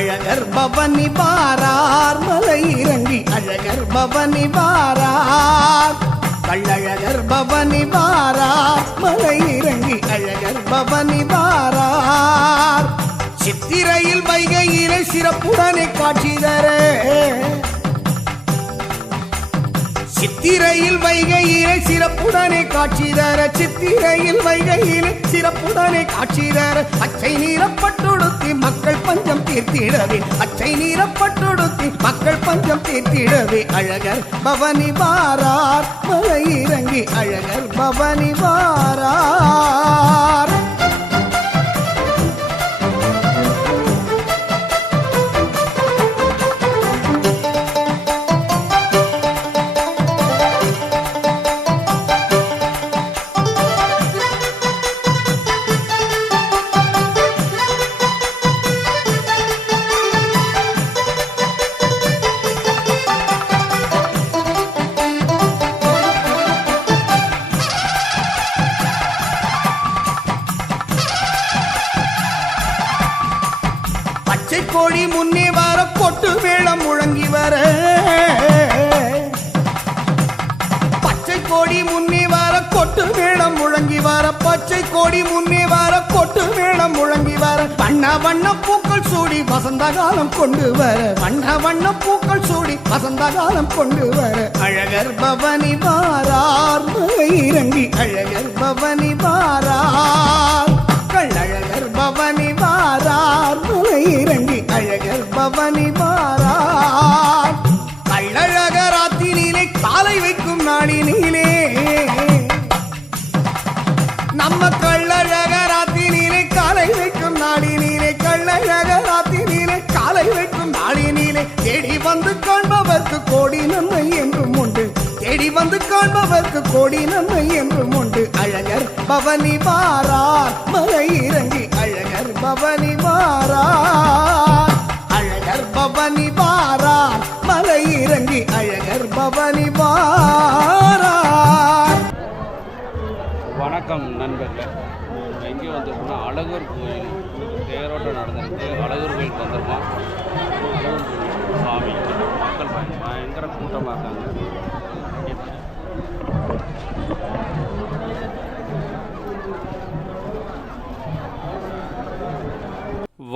அழகர் பவனி வாரார் மலை இறங்கி அழகர் பவனி வாரார் கள்ளழகர் பவனி வாரார் மலை இறங்கி அழகர் பவனி வாரார் சித்திரையில் வைகையிலே சிறப்புடனே காட்சி தர சித்திரையில் வைகையிலே சிறப்புடனே காட்சி தர சித்திரையில் வைகையிலே சிறப்புடனே காட்சி தர அச்சை நீரப்பட்டுடுத்தி மக்கள் பஞ்சம் தீர்த்திடவே அச்சை நீரப்பட்டுடுத்தி மக்கள் பஞ்சம் தீர்த்திடவே அழகர் பவனி வாரார் மலை இறங்கி அழகர் பவனி வாரார் கோடி முன்னே வர கொட்டு மேளம் முழங்கி வர பச்சை கோடி முன்னே வர கொட்டு மேளம் முழங்கி வர பச்சை கோடி முன்னே வர கொட்டு மேளம் முழங்கி வர வண்ண வண்ண பூக்கள் சூடி வசந்த காலம் கொண்டு வர வண்ண வண்ண பூக்கள் சூடி வசந்த காலம் கொண்டு வர அழகர் பவனி வாரார் மலை இறங்கி அழகர் பவனி வாரார் கள்ளழகர் பவனி வாரார் மலை இறங்கி அழகர் பவனி வாரார் கள்ளழகராத்தினிலே காலை வைக்கும் நாளினிலே நம்ம கள்ளழகராத்தினிலே காலை வைக்கும் நாளினிலே கள்ளழகராத்தினிலே காலை வைக்கும் நாளினிலே தேடி வந்து காண்பவர்க்கு கோடி நன்மை என்றும் உண்டு தேடி வந்து காண்பவர்க்கு கோடி நன்மை என்றும் உண்டு அழகர் பவனி வாரார் மலை இறங்கி அழகர் பவனி வாரார் அழகர் பவனி வாரார் மலை இறங்கி அழகர் பவனி வாரார். வணக்கம் நண்பர்களே, எங்கே வந்திருக்கோம்னா அழகர் கோயில் தேரோட்டம் நடந்திருக்கு. அழகர் கோயிலுக்கு வந்திருக்கோம். அழகர் சாமி மக்கள் பயங்கர கூட்டமாக இருக்காங்க.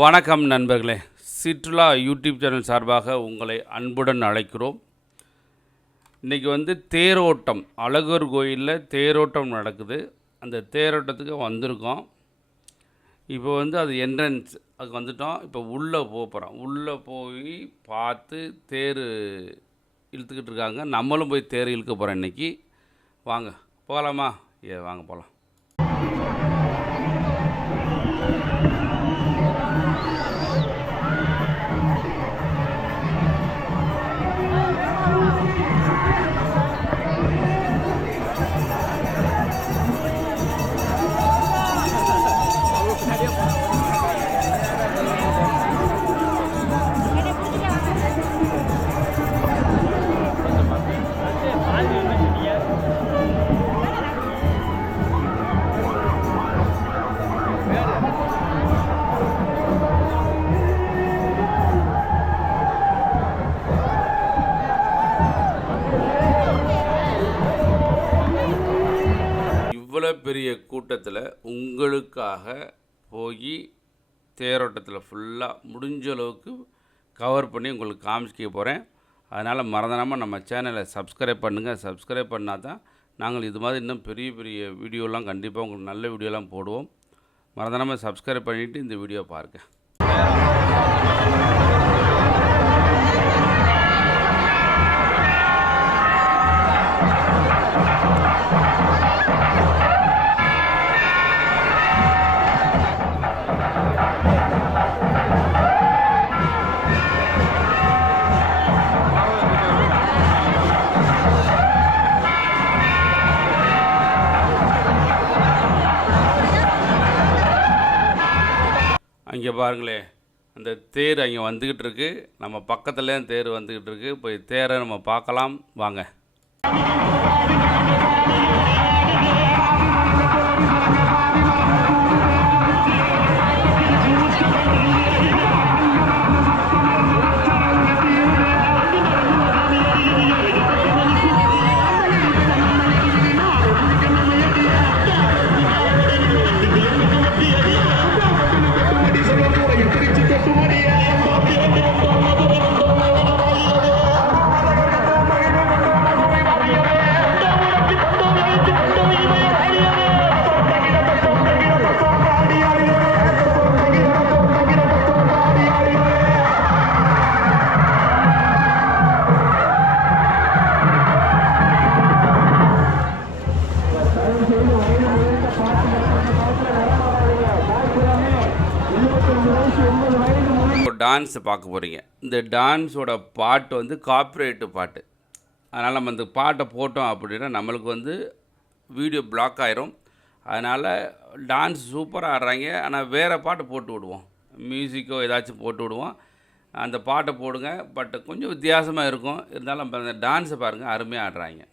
வணக்கம் நண்பர்களே, சிற்றுலா யூடியூப் சேனல் சார்பாக உங்களை அன்புடன் அழைக்கிறோம். இன்றைக்கி தேரோட்டம், அழகர் கோயிலில் தேரோட்டம் நடக்குது. அந்த தேரோட்டத்துக்கு வந்திருக்கோம். இப்போ அது என்ட்ரன்ஸ், அதுக்கு வந்துட்டோம். இப்போ உள்ளே போகிறோம். உள்ளே போய் பார்த்து தேர் இழுத்துக்கிட்டு இருக்காங்க. நம்மளும் போய் தேர் இழுக்க போகிறோம் இன்றைக்கி. வாங்க போகலாமா? வாங்க போகலாம். பெரிய கூட்டத்தில் உங்களுக்காக போய் தேரோட்டத்தில் ஃபுல்லாக முடிஞ்ச அளவுக்கு கவர் பண்ணி உங்களுக்கு காமிச்சிக்க போகிறேன். அதனால் மறந்துடாமல் நம்ம சேனலை சப்ஸ்கிரைப் பண்ணுங்கள். சப்ஸ்கிரைப் பண்ணால் தான் நாங்கள் இது மாதிரி இன்னும் பெரிய பெரிய வீடியோலாம் கண்டிப்பாக உங்களுக்கு நல்ல வீடியோலாம் போடுவோம். மறந்துடாமல் சப்ஸ்கிரைப் பண்ணிவிட்டு இந்த வீடியோ பாருங்கள். அங்கே பாருங்களே, அந்த தேர் அங்கே வந்துக்கிட்டு இருக்கு. நம்ம பக்கத்துலேயே தேர் வந்துக்கிட்டு இருக்கு. போய் தேரை நம்ம பார்க்கலாம் வாங்க. டான்ஸை பார்க்க போகிறீங்க. இந்த டான்ஸோட பாட்டு வந்து காப்பிரைட்டு பாட்டு. அதனால் நம்ம இந்த பாட்டை போட்டோம் அப்படின்னா நம்மளுக்கு வந்து வீடியோ பிளாக் ஆயிரும். அதனால் டான்ஸ் சூப்பராக ஆடுறாங்க. ஆனால் வேறு பாட்டு போட்டு விடுவோம், மியூசிக்கோ ஏதாச்சும் போட்டு விடுவோம். அந்த பாட்டை போடுங்க. பட் கொஞ்சம் வித்தியாசமாக இருக்கும். இருந்தாலும் நம்ம அந்த டான்ஸை பாருங்கள், அருமையாக ஆடுறாங்க.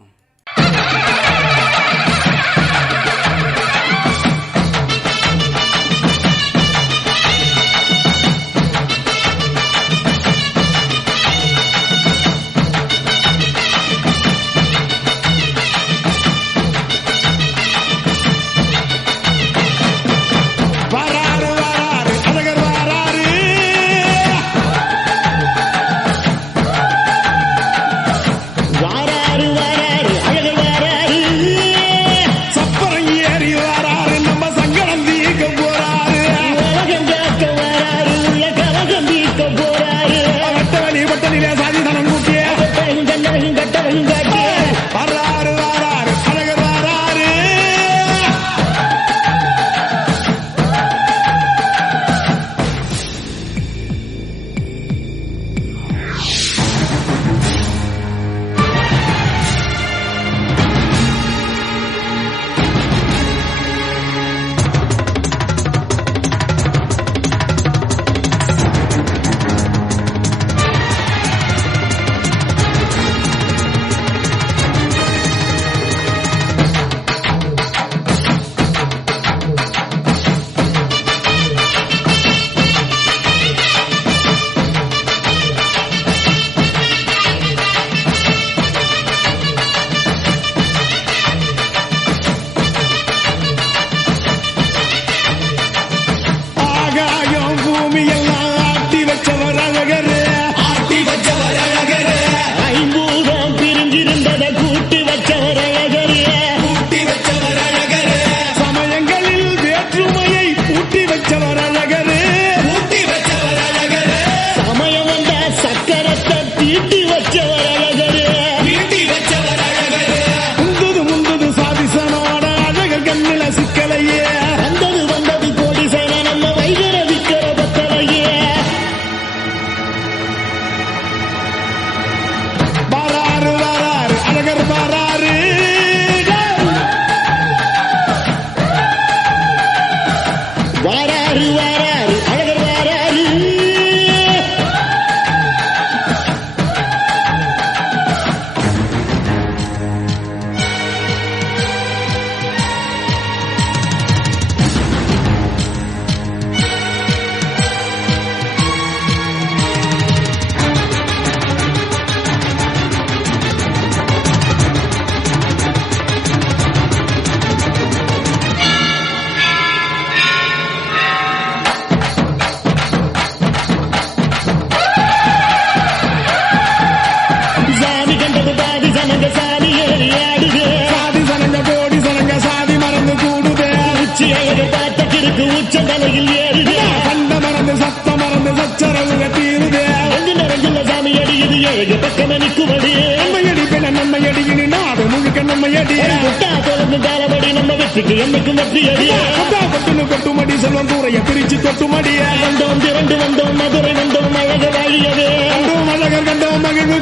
கொட்டுமடி செல்வம் கூறைய பிரிச்சு கொட்டுமடி வந்தோம் திரண்டு வந்தோம் மதுரை வந்தோம் அழக வாழியவே கண்டோம் அழகர் கண்டோம் மகிழ்வு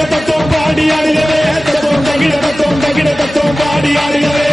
தகிட தத்தோம் பாடி ஆடுகிறே தத்தோம் தகிட தத்தோம் பாடி ஆடுகிறே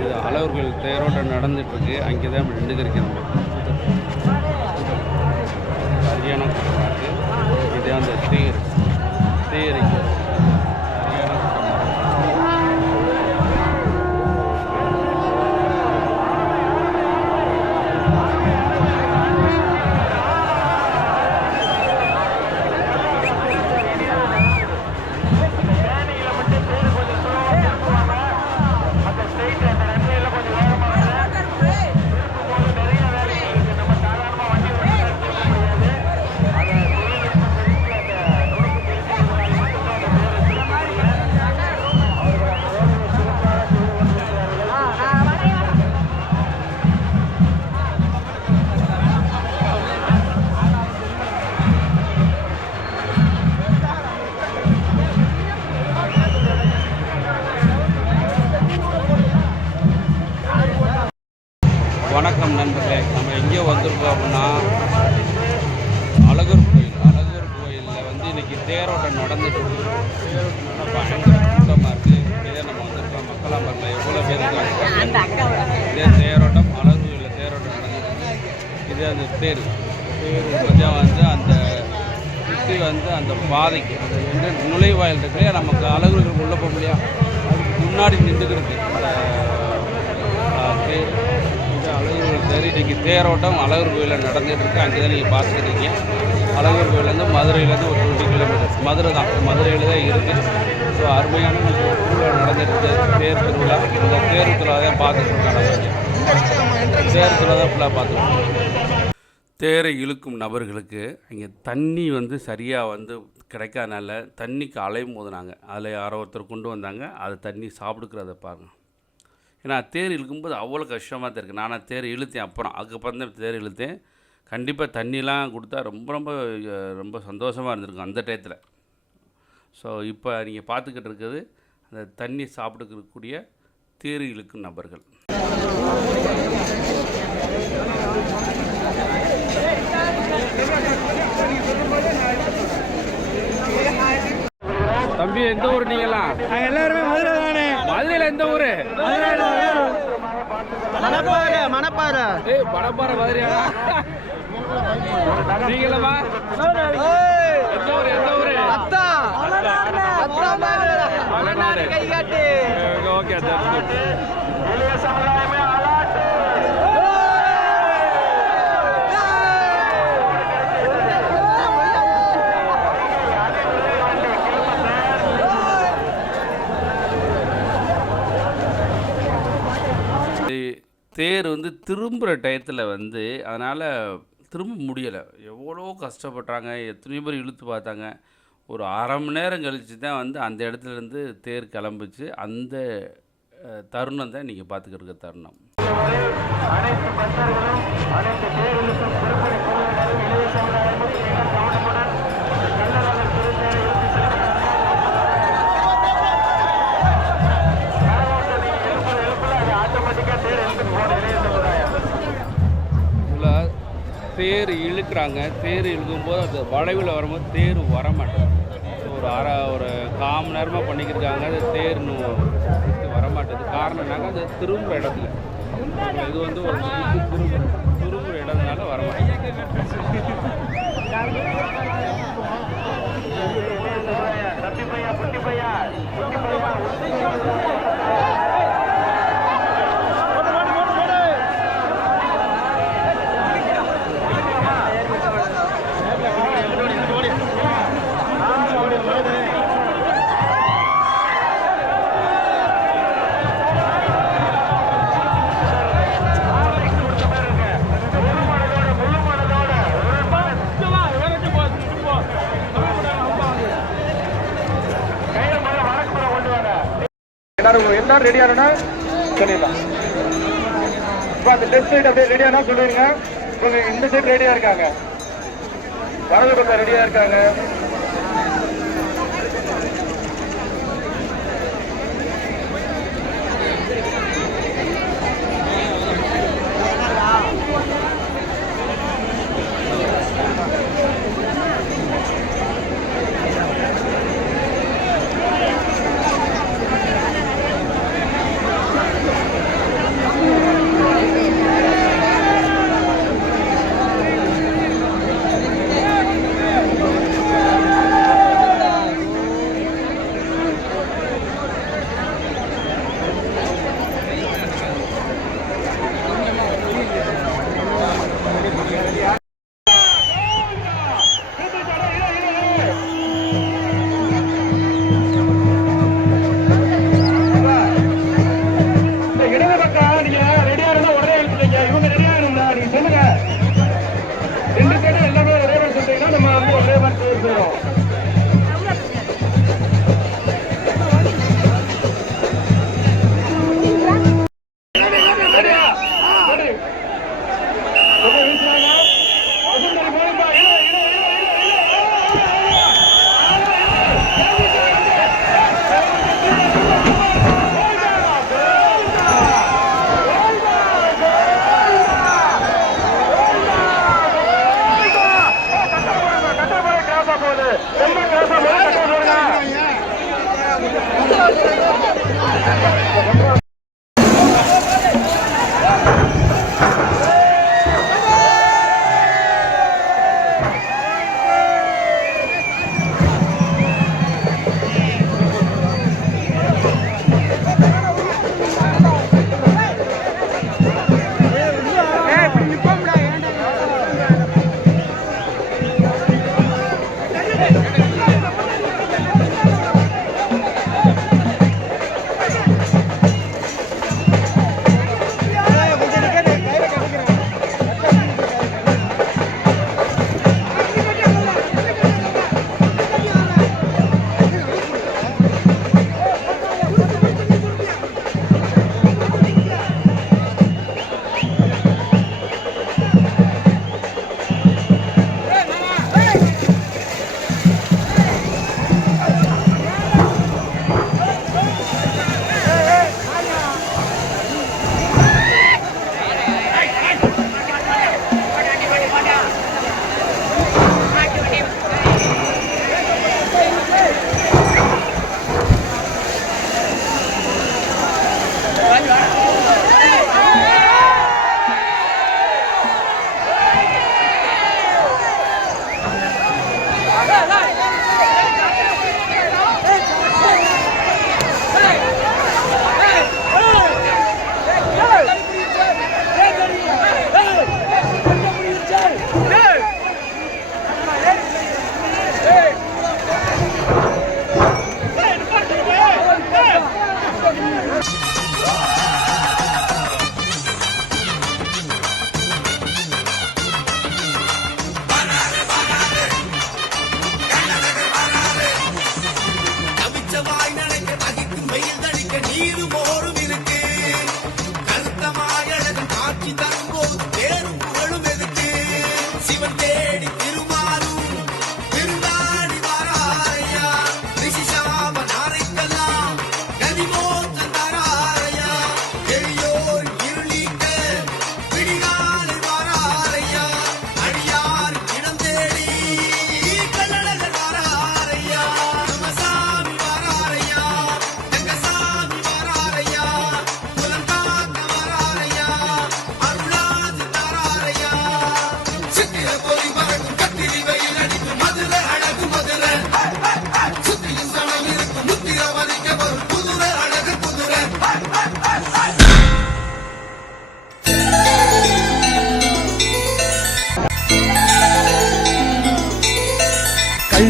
இது அளவர்கள் தேரோட்டம் நடந்துட்டுருக்கு. அங்கே தான் நின்றுக்கிறோம். சரியான கூட்டமாக இருக்குது. இது அந்த தேரைக்கு சரியான கூட்டமாக வணக்கம் நண்பர்களே. நம்ம எங்கே வந்திருக்கோம் அப்படின்னா அழகர் கோயிலில் வந்து இன்றைக்கி தேரோட்டம் நடந்துட்டு இருக்கு. பயங்கர கூட்டமாக இருக்குது. இதே நம்ம வந்திருக்கோம். மக்களாக பாருங்கள் எவ்வளோ பேர் இருக்காங்க. இதே தேரோட்டம் அழகர் கோயிலில் தேரோட்டம் நடந்துட்டு இருக்கு. இதே அந்த தேர் கொஞ்சம் வந்து அந்த சுற்றி வந்து அந்த பாதைக்கு அந்த நுழைவாயில் இருக்கு. நமக்கு அழகர்கள் உள்ளே போக முடியாது. அதுக்கு முன்னாடி நின்றுக்கிருக்கு அந்த தேர். அழகர் தேர் இன்றைக்கி தேரோட்டம் அழகர் கோயிலில் நடந்துகிட்டு இருக்குது. அங்கே தான் நீங்கள் பார்த்துருக்கீங்க. அழகர் கோயிலேருந்து மதுரையிலேருந்து ஒரு 20 கிலோமீட்டர்ஸ் மதுரை தான். மதுரையில் தான் இருக்குது. ஸோ அருமையான திருவிழா நடந்துட்டு தேர் திருவிழா. இந்த தேர் திருவிழா தான் பார்த்துட்ருக்காங்க. தேர் திருவிழா தான் ஃபுல்லாக பார்த்துருக்கோம். தேரை இழுக்கும் நபர்களுக்கு இங்கே தண்ணி வந்து சரியாக வந்து கிடைக்காதனால தண்ணிக்கு அலையும் போதுனாங்க. அதில் யாரோ ஒருத்தர் கொண்டு வந்தாங்க. அது தண்ணி சாப்பிடுக்கிறத பாருங்கள். ஏன்னா தேர் இழுக்கும்போது அவ்வளோ கஷ்டமாக தான் இருக்குது. நானும் தேர் இழுத்தேன். அதுக்கப்புறம் தான் தேர் இழுத்தேன். கண்டிப்பாக தண்ணிலாம் கொடுத்தா ரொம்ப ரொம்ப ரொம்ப சந்தோஷமாக இருந்திருக்கும் அந்த டயத்தில். ஸோ இப்போ நீங்கள் பார்த்துக்கிட்டு இருக்கிறது அந்த தண்ணி சாப்பிட்டுக்கக்கூடிய தேர் இழுக்கும் நபர்கள். தம்பி, எந்த ஊர் நீங்களாம்? எல்லாருமே மதுரை தானே. மதுரையில் எந்த ஊர்? மணப்பாறை. மணப்பாறை. மணப்பாறை மதுரையா? நீங்களமா? எந்த ஊர்? எந்த ஊர்? ஓகே. தேர் வந்து திரும்புகிற டயத்தில் வந்து அதனால் திரும்ப முடியலை. எவ்வளோ கஷ்டப்பட்டாங்க, எத்தனையோ பேர் இழுத்து பார்த்தாங்க. ஒரு அரை மணி நேரம் கழித்து தான் வந்து அந்த இடத்துலேருந்து தேர் கிளம்பிச்சு. அந்த தருணம் தான் நீங்கள் பார்த்துக்கிட்டு இருக்க தருணம். அனைத்து பக்தர்களும் அனைத்து தேர்களுக்கும் திருப்பதி கோவில்களும் இளைய சமுதாயமும் எங்கள் கவனமுடன் கள்ளழகர் திருத்தேரை இழுத்து செல்கிறார்கள். ஆட்டோமேட்டிக்காக தேர் இழுத்துட்டு போகணும் இளைய சமுதாயம். இதில் தேர் இழுக்கிறாங்க. தேர் இழுக்கும்போது அது வளைவில் வரும்போது தேர் வரமாட்டேன். ஒரு கால் மணி நேரமாக பண்ணிக்கிருக்காங்க. அது தேர் வரமாட்டேது. காரணம் என்னங்க, அது திரும்புகிற இடத்துல இது வந்து ஒரு திரும்புகிற இடத்துனால வரமாட்டேங்குது. எல்லாரும் ரெடியானா சொல்லிடலாம். இப்போ அந்த லெஃப்ட் சைடு அப்படியே ரெடியானா சொல்லிடுங்க. இவங்க இந்த சைடு ரெடியா இருக்காங்க, வலது பக்கம் ரெடியா இருக்காங்க.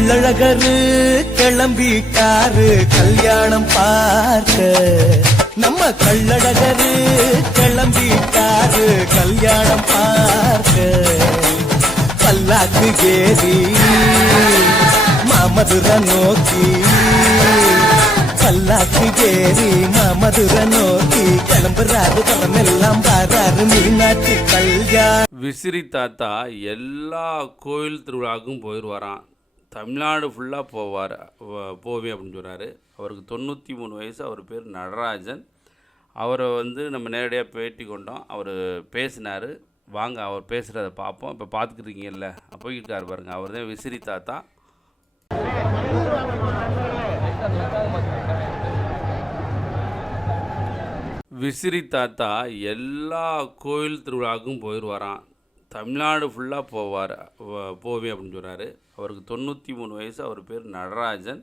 கள்ளழகரு கிளம்பிட்டாரு கல்யாணம் பார்க்க. நம்ம கள்ளழகரு கிளம்பிட்டாரு கல்யாணம் பார்க்க. பல்லாக்கு ஏறி மாமதுரை நோக்கி, பல்லாக்கு ஏறி மாமதுரை நோக்கி கிளம்புறாரு பதமெல்லாம் பாராரு மீனாட்சி கல்யாணம். விசிறி தாத்தா எல்லா கோயில் திருவிழாவுக்கும் போயிடுவாராம். தமிழ்நாடு ஃபுல்லாக போவேன் அப்படின்னு சொன்னார். அவருக்கு 93 வயசு. அவர் பேர் நடராஜன். அவரை வந்து நம்ம நேரடியாக பேட்டி கொண்டோம். அவர் பேசினார். வாங்க அவர் பேசுகிறத பார்ப்போம். இப்போ பார்த்துக்கிட்டீங்கல்ல, போய்கிட்டார் பாருங்கள். அவர் தான் விசிறி தாத்தா. விசிறி தாத்தா எல்லா கோயில் திருவிழாவுக்கும் போயிடுவாராம். தமிழ்நாடு ஃபுல்லாக போவேன் அப்படின்னு சொன்னார். அவருக்கு 93 வயசு. அவர் பேர் நடராஜன்.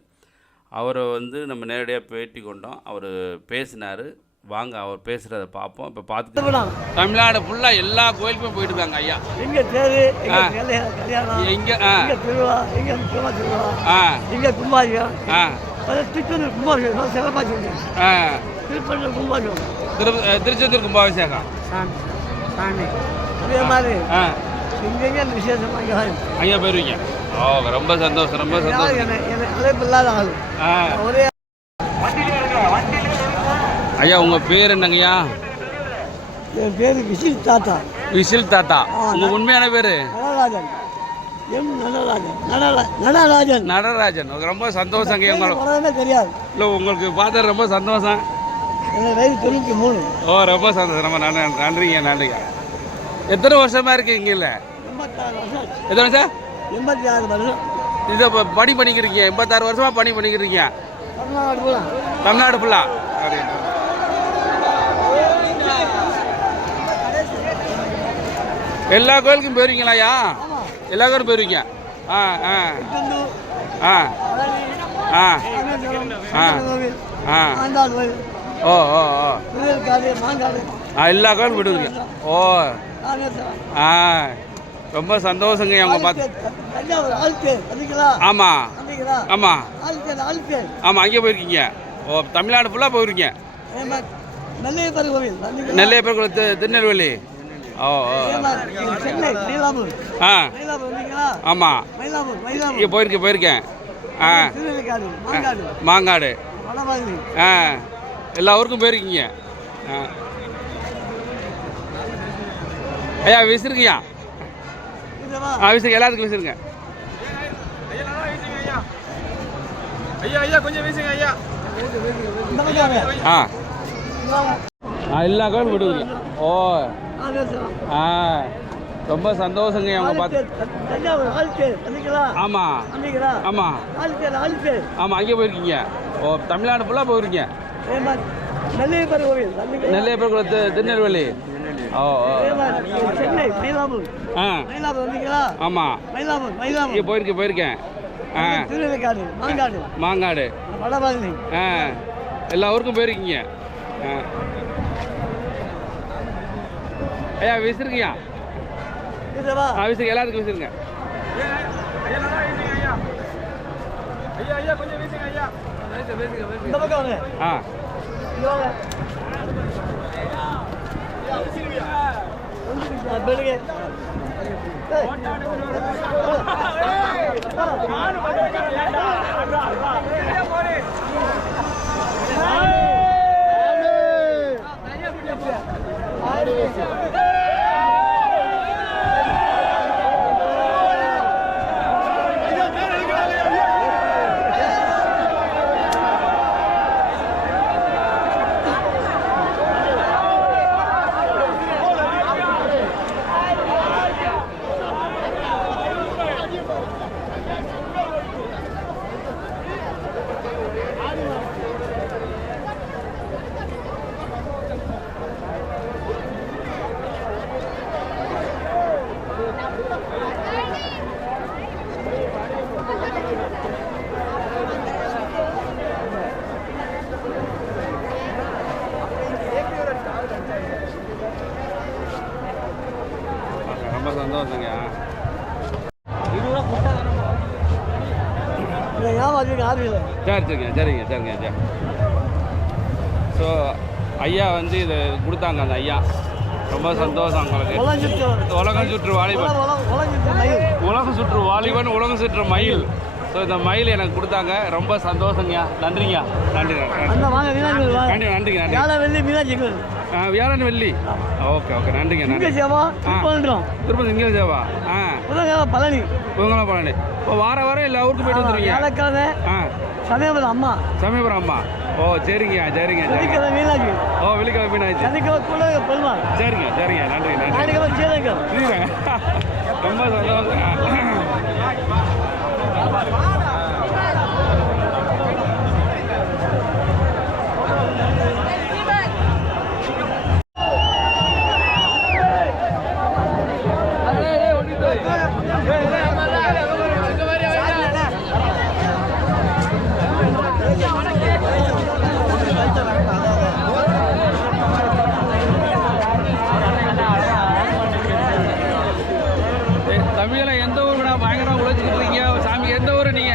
அவரை வந்து நம்ம நேரடியாக பேட்டி கொண்டோம். அவர் பேசினார். வாங்க அவர் பேசுகிறத பார்ப்போம். இப்போ பார்த்துக்கலாம். தமிழ்நாடு ஃபுல்லாக எல்லா கோயிலுக்குமே போயிட்டு இருக்காங்க ஐயா. இங்கே தேர், கல்யாணம், இங்கே திருவிழா, இங்கே முக்கியமாக திருவிழா, இங்கே கும்பாபிஷேகம், திருச்செந்தூர் கும்பாபிஷேகம் சிறப்பாக சொல்லுங்கள். திருப்பத்தூர் கும்பாபிஷேகம், திருச்செந்தூர் கும்பாபிஷேகம் சாமி அதே மாதிரி இங்கெங்கே விசேஷமாக ஐயா போயிருவீங்க. ஓ ரொம்ப சந்தோஷம், ரொம்ப சந்தோஷம். எனக்கு அழைப்பு இல்லாத ஆள் ஒரே. ஐயா உங்கள் பேர் என்னங்கய்யா? என் பேர் விசில் தாத்தா. விசில் தாத்தா. உங்கள் உண்மையான பேர்? நடராஜன். எம் நடராஜன். நடராஜன். நடராஜன். ரொம்ப சந்தோஷங்க. உங்களுக்கு தெரியாது. இல்லை, உங்களுக்கு பார்த்தா ரொம்ப சந்தோஷம். எனக்கு வயது 93. ஓ ரொம்ப சந்தோஷம். ரொம்ப நன்றிங்க, நன்றிங்க. எத்தனை வருஷமா இருக்கீங்க? இல்லை 86 வருஷம். எத்தனை வருஷம்? 86 வருஷம். இதை இப்போ பணி பண்ணிக்கிறீங்க. 86 வருஷமா பணி பண்ணிக்கிறீங்க. தமிழ்நாடு ஃபுல்லா. தமிழ்நாடு ஃபுல்லா. எல்லா கோயிலுக்கும் போயிருவீங்களா ஐயா? எல்லா கோயிலும் போயிருவீங்க. ஆ ஆ ஆ ஆ ஆ ஓ ஓ ஓ எல்லா கோயிலும் போயிடுவீங்க. ஓ ஆ ரொம்ப சந்தோஷங்க. அவங்க பார்த்து. ஆமாம் ஆமாம் ஆமாம் அங்கே போயிருக்கீங்க. ஓ தமிழ்நாடு ஃபுல்லாக போயிருக்கீங்க. நெல்லையப்பர் கோவில். நெல்லையப்பர் கோவில் திருநெல்வேலி. ஓ ஓ ஆ ஆமாம் இங்கே போயிருக்கேன். ஆ மாங்காடு. ஆ எல்லா ஊருக்கும் போயிருக்கீங்க. ஆ ஐயா விசிறுங்கய்யா. விசிறுங்க, எல்லாத்துக்கும் விசிறுங்க. ஆ எல்லா கோயிலும் விடுவீங்க. ஓ ஆ ரொம்ப சந்தோஷங்க. அவங்க பார்த்து. ஆமாம் ஆமாம் ஆமாம் அங்கே போயிருக்கீங்க. ஓ தமிழ்நாடு ஃபுல்லாக போயிருக்கீங்க. நெல்லையப்பர் கோவில். நெல்லையப்பர் கோவில் திருநெல்வேலி. ஓ ஓ ஆ ஆமாம் இங்கே போயிருக்கேன். ஆ மாங்காடு. ஆ எல்லா ஊருக்கும் போயிருக்கீங்க. ஆ ஐயா விசிறுங்கய்யா. விசிறுங்க, எல்லாத்துக்கும் விசிறுங்க. ஆ ரொம்ப சந்தோஷங்க. பார்வையில். சரிங்க சரிங்க சரிங்க சரி. ஸோ ஐயா வந்து இதை கொடுத்தாங்க அந்த ஐயா. ரொம்ப சந்தோஷம் உங்களுக்கு. உலகம் சுற்று வாலிபன், உலகம் சுற்று வாலிபன், உலகம் சுற்று மயில். ஸோ இந்த மயில் எனக்கு கொடுத்தாங்க. ரொம்ப சந்தோஷங்கய்யா. நன்றிங்க. நன்றி நன்றி நன்றிங்க நன்றி. வியாழன் வெள்ளி. ஓகே ஓகே நன்றிங்க நன்றி. திருப்பதி இங்கே சேவா. பழனி இவங்களாம் பழனி. இப்போ வாரம் எல்லா ஊருக்கு போயிட்டு வந்துருவீங்க. சமயபுரம் அம்மா. சமயபுரம் அம்மா. ஓ சரிங்க சரிங்க சரிங்க. மீனாட்சி. ஓ வெள்ளிக்கிழமை மீனாட்சி. சரிங்க சரிங்க நன்றி நன்றி. ரொம்ப சந்தோஷம். தமிழில் எந்த ஊருடா பயங்கரமாக உழைச்சிக்கிட்டு இருக்கீங்க சாமி? எந்த ஊர் நீங்க?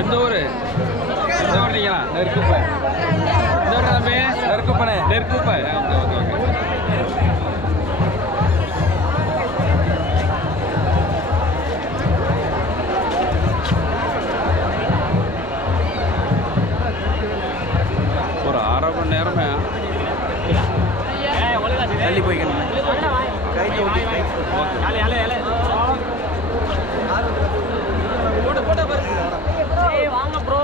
எந்த ஊர்? எந்த ஊர் நீங்களா? நெருக்குப்பை. எந்த ஊர் தம்பி? நெருக்குப்பனே. நெருக்குப்பை. Okay okay okay. ஒரு 1/2 மணி நேரமே தள்ளி போய்க்கணும். வாங்க ப்ரோ.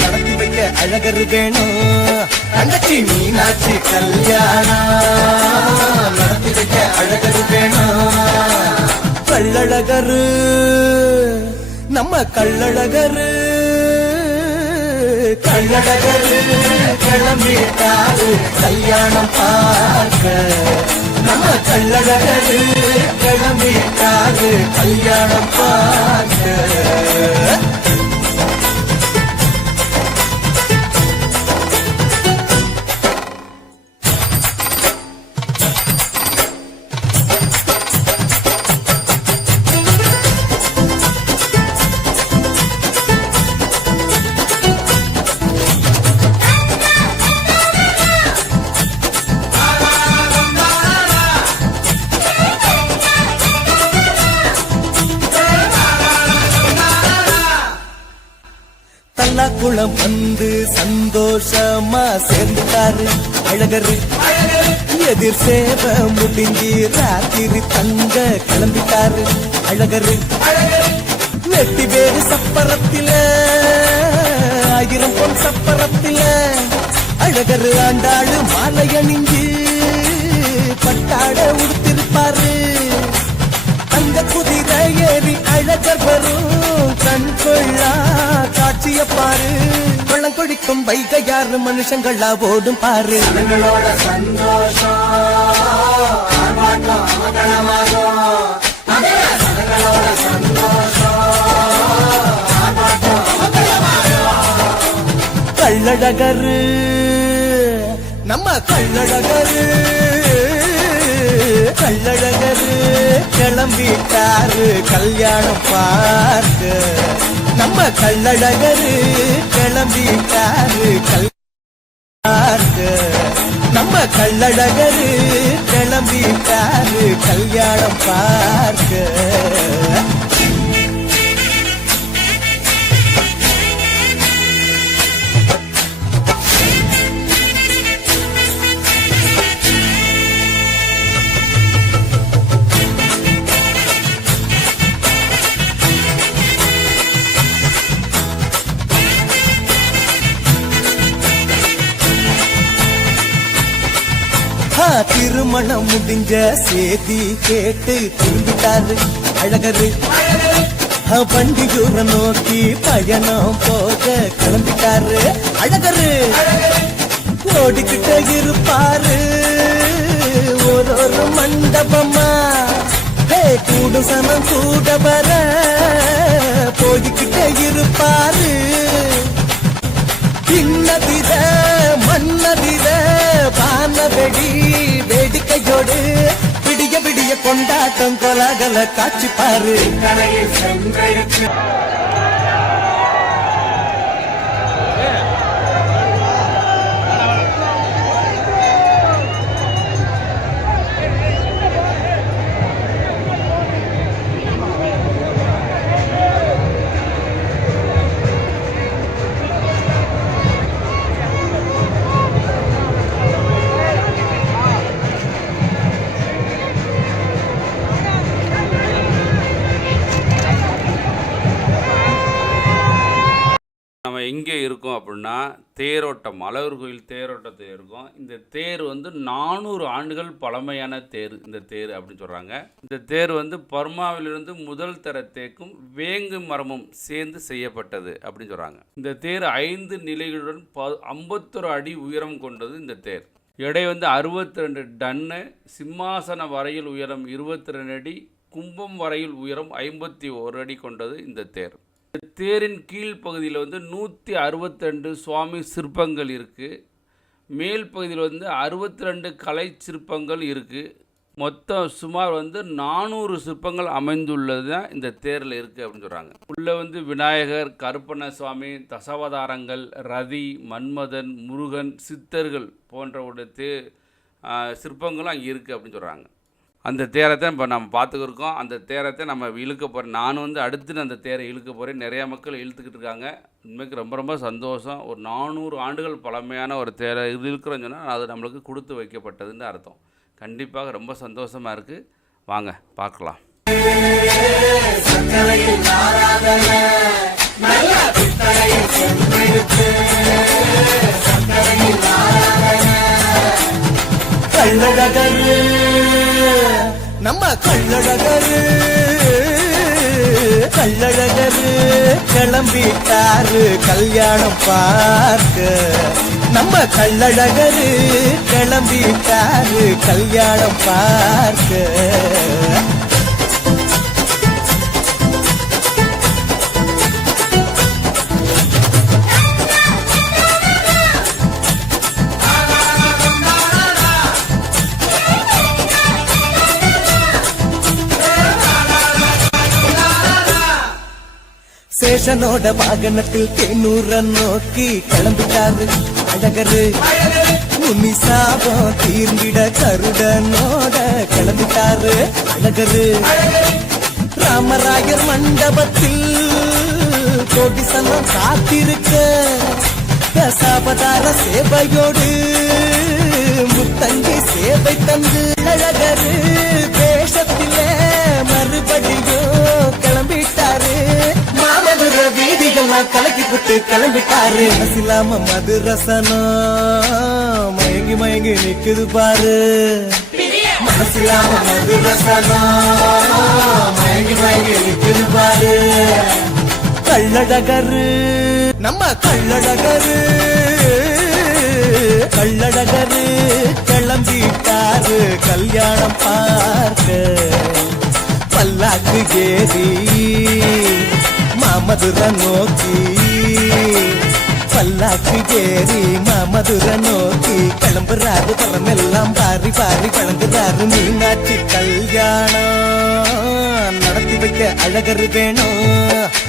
நடத்தி வைக்க அழகர் வேணும் தங்கச்சி மீனாட்சி கல்யாணம். நடத்தி வைக்க அழகர் வேணும். கள்ளழகரு நம்ம கள்ளழகரு. கள்ளழகரு கிளம்பிட்டாரு கல்யாணம் பார்க்க. நம்ம கள்ளழகரு கிளம்பிட்டாரு கல்யாணம் பார்க்க. குளம் வந்து சந்தோஷமா சேர்ந்துட்டாரு அழகரு. எதிர் சேவ முடிஞ்சு ராத்திரி தங்க கிளம்பிட்டாரு அழகரு. வெட்டி வேறு சப்பரத்தில 1000 பொன் சப்பரத்தில அழகரு ஆண்டாடு மாலை அணிஞ்சு பட்டாட உடுத்திருப்பாரு. அந்த குதிரை ஏறி அழகர் வரும் கண் கொள்ளா காட்சிய பாரு. வெள்ளம் கொடிக்கும் வைகையாறு மனுஷங்களா ஓடும் பாரு. அவங்களோட சந்தோஷம் கள்ளழகரு நம்ம கள்ளழகரு. கள்ளழகரு கிளம்பிட்டாரு கல்யாணம் பார்க்க. நம்ம கள்ளழகரு கிளம்பிட்டாரு கல்யாணம். நம்ம கள்ளழகரு கிளம்பிட்டாரு கல்யாணம் பார்க்க. திருமணம் முடிஞ்ச சேதி கேட்டு திரும்பிட்டாரு அழகரு. பண்டியூரை நோக்கி பயணம் போக கிளம்பிட்டாரு அழகரு. ஓடிக்கிட்ட இருப்பாரு ஒரு மண்டபமா, கூடு சனம் கூட வர போய்கிட்ட இருப்பாரு. இன்னதிர மன்னதிர வானவெடி வேடிக்கையோடு விடிய விடிய கொண்டாட்டம் கொலாகல காட்சி பாரு. நம்ம எங்கே இருக்கோம் அப்படின்னா தேரோட்டம், அழகர் கோயில் தேரோட்டத்தில் இருக்கோம். இந்த தேர் வந்து 400 ஆண்டுகள் பழமையான தேர் இந்த தேர் அப்படின்னு சொல்கிறாங்க. இந்த தேர் வந்து பர்மாவிலிருந்து முதல் தர தேக்கும் வேங்கு மரமும் சேர்ந்து செய்யப்பட்டது அப்படின்னு சொல்கிறாங்க. இந்த தேர் 5 நிலைகளுடன் 51 அடி உயரம் கொண்டது. இந்த தேர் எடை வந்து 62 டன்னு, சிம்மாசன வரையில் உயரம் 22 அடி, கும்பம் வரையில் உயரம் 51 அடி கொண்டது இந்த தேர். இந்த தேரின் கீழ்ப்பகுதியில் வந்து 162 சுவாமி சிற்பங்கள் இருக்குது. மேல் பகுதியில் வந்து 62 கலை சிற்பங்கள் இருக்குது. மொத்தம் சுமார் வந்து 400 சிற்பங்கள் அமைந்துள்ளது தான் இந்த தேரில் இருக்குது அப்படின்னு சொல்கிறாங்க. உள்ளே வந்து விநாயகர், கருப்பண்ண சுவாமி, தசாவதாரங்கள், ரதி, மன்மதன், முருகன், சித்தர்கள் போன்ற ஒரு சிற்பங்களும் அங்கே இருக்குது அப்படின்னு சொல்கிறாங்க. அந்த தேரத்தை இப்போ நம்ம பார்த்துக்கிருக்கோம். அந்த தேரத்தை நம்ம இழுக்க போகிறேன். நான் வந்து அடுத்து அந்த தேரை இழுக்க போகிறேன். நிறையா மக்கள் இழுத்துக்கிட்டு இருக்காங்க. உண்மைக்கு ரொம்ப ரொம்ப சந்தோஷம். ஒரு 400 ஆண்டுகள் பழமையான ஒரு தேரை இழுக்கிறோன்னு சொன்னால் அது நம்மளுக்கு கொடுத்து வைக்கப்பட்டதுன்னு அர்த்தம். கண்டிப்பாக ரொம்ப சந்தோஷமாக இருக்குது. வாங்க பார்க்கலாம். கள்ளழகரு நம்ம கள்ளழகரு, கள்ளழகரு கிளம்பிட்டாரு கல்யாணம் பார்க்க. நம்ம கள்ளழகரு கிளம்பிட்டாரு கல்யாணம் பார்க்க. சேஷனோட வாகனத்தில் தேனூர நோக்கி கிளம்பிட்டாரு அழகரு. உன்னி சாபம் தீர்ந்திட கருடனோட கிளம்பிட்டாரு அழகரு. ராமராயர் மண்டபத்தில் கோடி சனம் காத்திருக்க தசாவதார சேவையோடு முத்தங்கி சேவை தந்து அழகரு வேஷத்திலே மறுபடியும் கிளம்பிட்டாரு. மாமதுர வீதிகள்லாம் கலக்கி விட்டு கிளம்பிட்டாரு. அசிலாம மதுரசனம் மயங்கி மயங்கி நிக்குது பாரு. மனசிலாம மதுரசனம் மயங்கி மயங்கி நிக்குது பாரு. கள்ளழகரு நம்ம கள்ளழகரு, கள்ளழகரு கிளம்பிட்டாரு கல்யாணம் பார்க்க. பல்லாக்கு ஏறி மாமதுர நோக்கி, பல்லாக்கு ஏறி மாமதுர நோக்கி கிளம்புறாரு. பழமெல்லாம் பாரி பாரி பழங்குறாரு. மீனாட்சி கல்யாணம் நடத்தி வைக்க அழகரு வேணும்.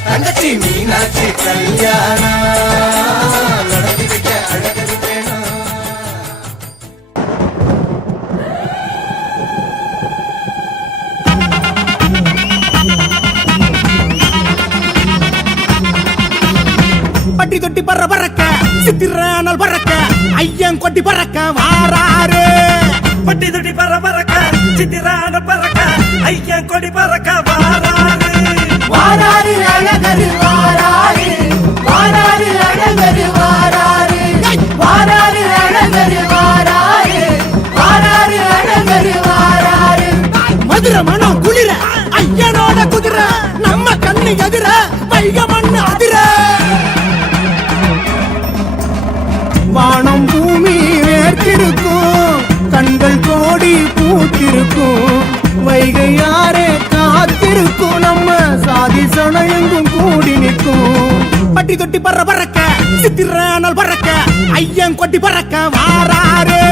தங்கச்சி மீனாட்சி கல்யாணம் நடத்தி வைக்க அழகரு வேணும். பட்டி தொட்டி பற பறக்க சித்திரானல் பறக்க ஐயன் கொட்டி பறக்க வாராரு. பட்டி தொட்டி பற பறக்க சித்திரானல் பறக்க ஐயன் கொடி பறக்க வாராரு. வாராரு அழகரு வாராரு, வாராரு அழகரு வாராரு, வாராரு அழகரு வாராரு, வாராரு குதிரை மனம் குளிர ஐயனோட குதிரை நம்ம கண்ணு எதிர வைக மண்ணு அதிர வானம் பூமி வேர்த்திருக்கும் கண்கள் கோடி பூத்திருக்கும் வைகை யாரே காத்திருக்கும் நம்ம சாதி சனையெங்கும் கூடி நிற்கும் பட்டி தொட்டி பறக்க சித்திரானல் பறக்க ஐயன் கொட்டி பறக்க வாராரே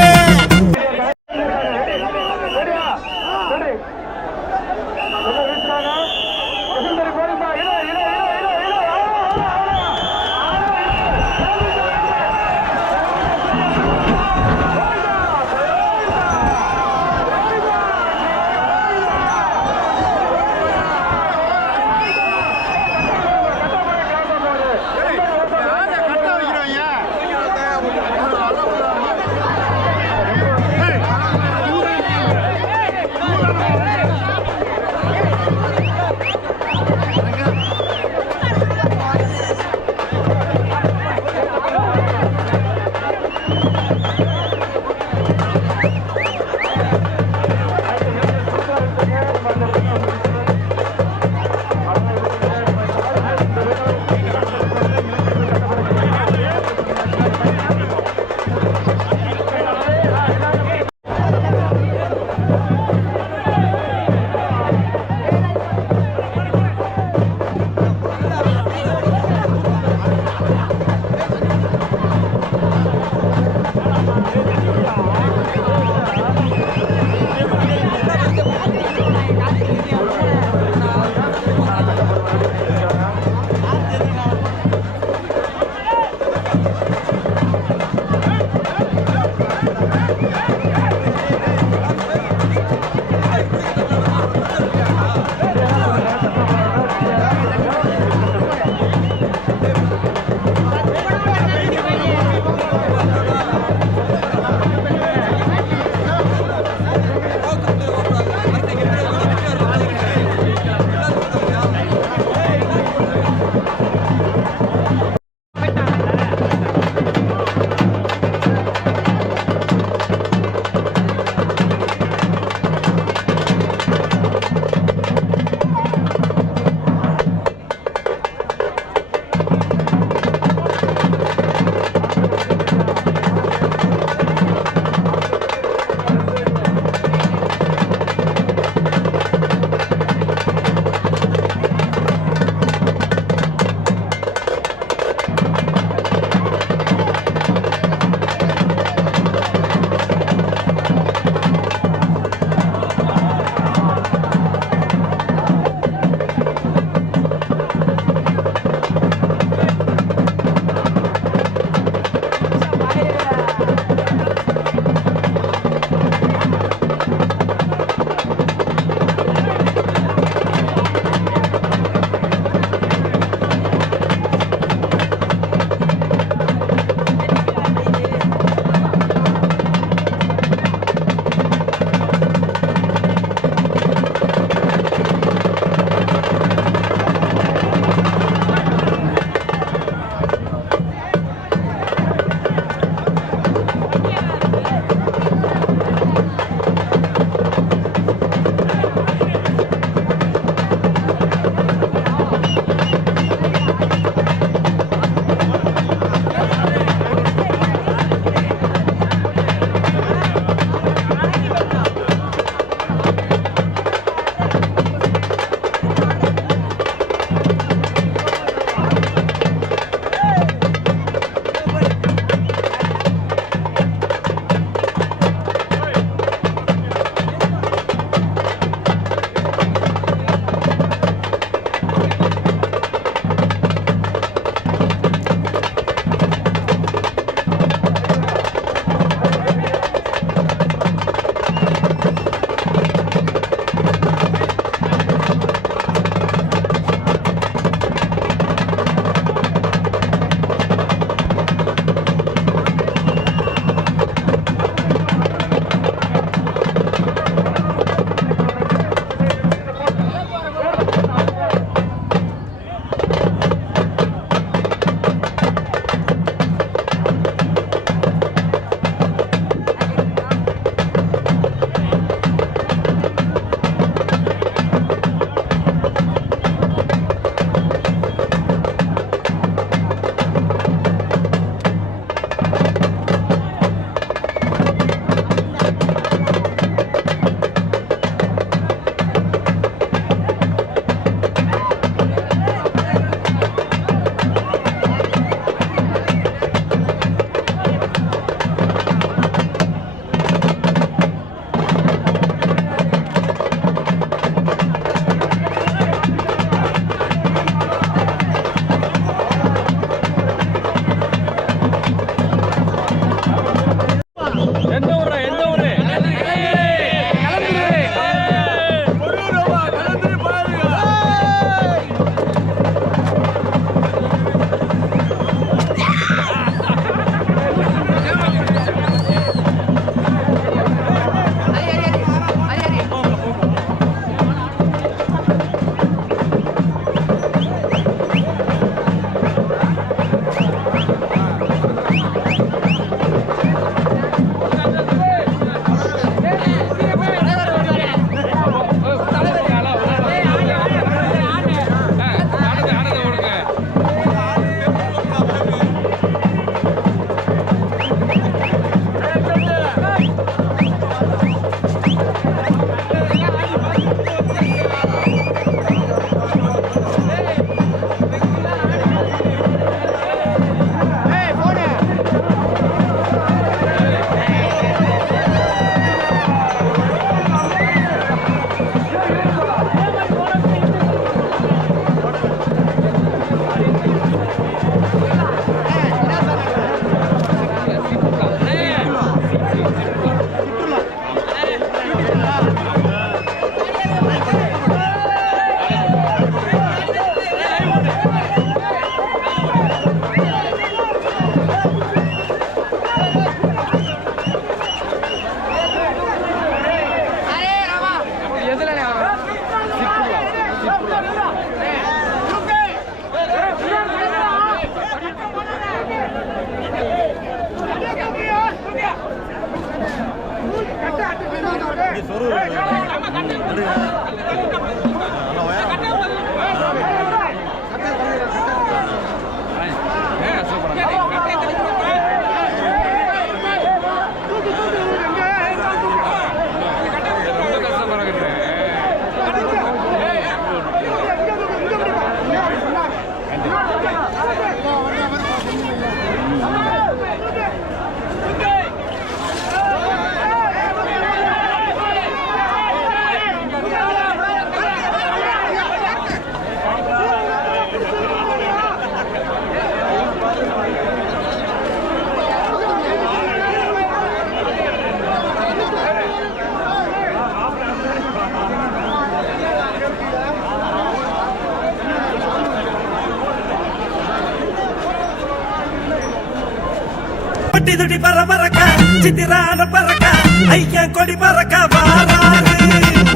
பட்டி துடி பரபரக்க சித்திரான பறக்க ஐயா கொடி பறக்க வாராரு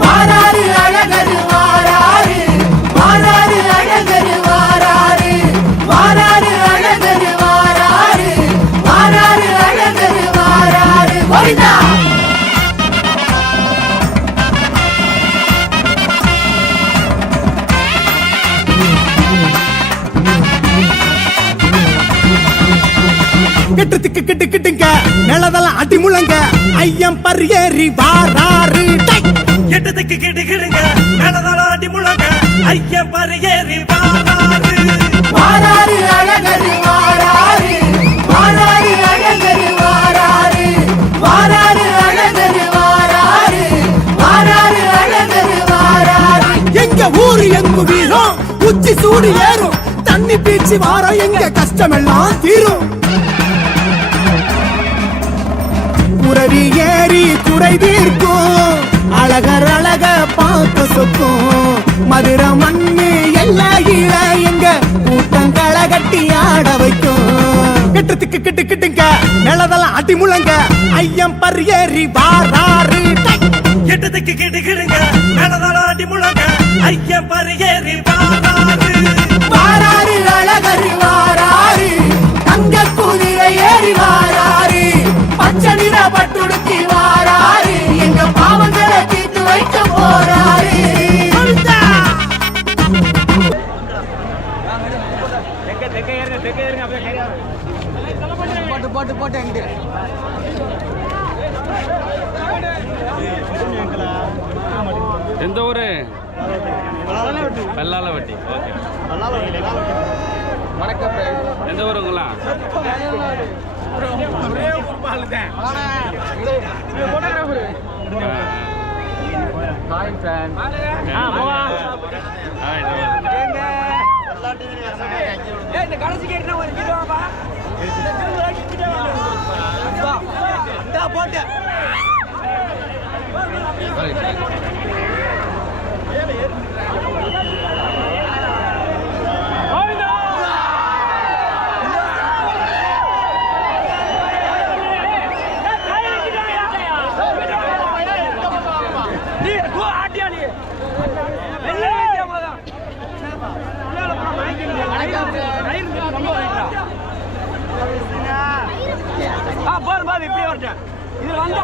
வாராரு அழகரு வாராரு வாராரு அழகரு வாராரு வாராரு அழகரு வாராரு வாராரு அழகரு வாராரு கோவிந்தா கெட்டுக்கு கிட்டு கிட்டுங்க நிலதெல்லாம் அடி முழங்க ஐயம் பரியேறி வாராரு எட்டத்துக்கு கிடுகிடுங்க நடதாடி முழங்க ஐயா பரியேறி வாராரு வாராரு அழகரு வாராரு வாராரு அழகரு வாராரு வாராரு அழகரு வாராரு வாராரு அழகரு வாராரு எங்க ஊரு எங்கு வீரம் உச்சி சூடு ஏறும் தண்ணி பீச்சி வாரம் எங்க கஷ்டமெல்லாம் தீரும் குரவி ஏறி குறை தீர்க்கும் அழகர் அழக பார்க்க சொக்கும் மதுர மண்ணு எல்லா ஈழ எங்க கூட்டங்களை கட்டி ஆட வைக்கும் கெட்டுக்கு கிட்டு கிட்டுங்க நிலதெல்லாம் அடி முழங்க ஐயம் பரியேறி வாராரு எட்டத்துக்கு கிடுகிடுங்க நடதாடி முழங்க ஐயா பரியேறி வாராரு வாராரு அழகரு வாராரு தங்க குதிரை ஏறி வாராரு பச்சை நிற பட்டுடுத்தி வாராரு எங்க பாவங்களை தீர்த்து வைக்க போறாரு எந்த ஊரு? வெள்ளாளவட்டி. ஓகே. எந்த ஊருங்களா? இப்படி வரட்டேன் இது வந்து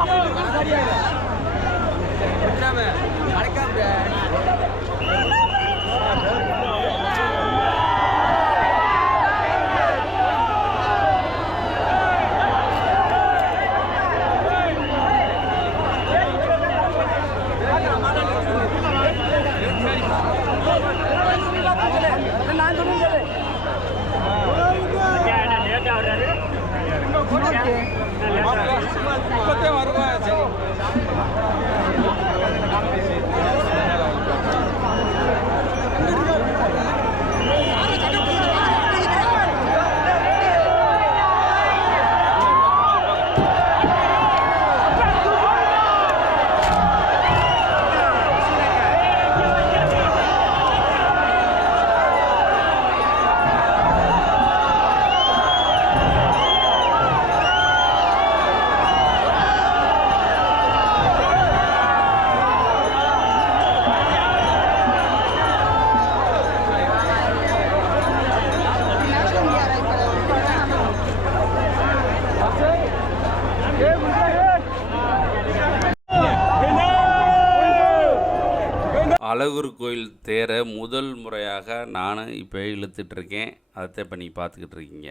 இப்பத்தே வருவா. சரி அழகர் கோயில் தேரை முதல் முறையாக நான் இப்போ இழுத்துட்ருக்கேன். அதை இப்போ நீங்கள் பார்த்துக்கிட்டு இருக்கீங்க.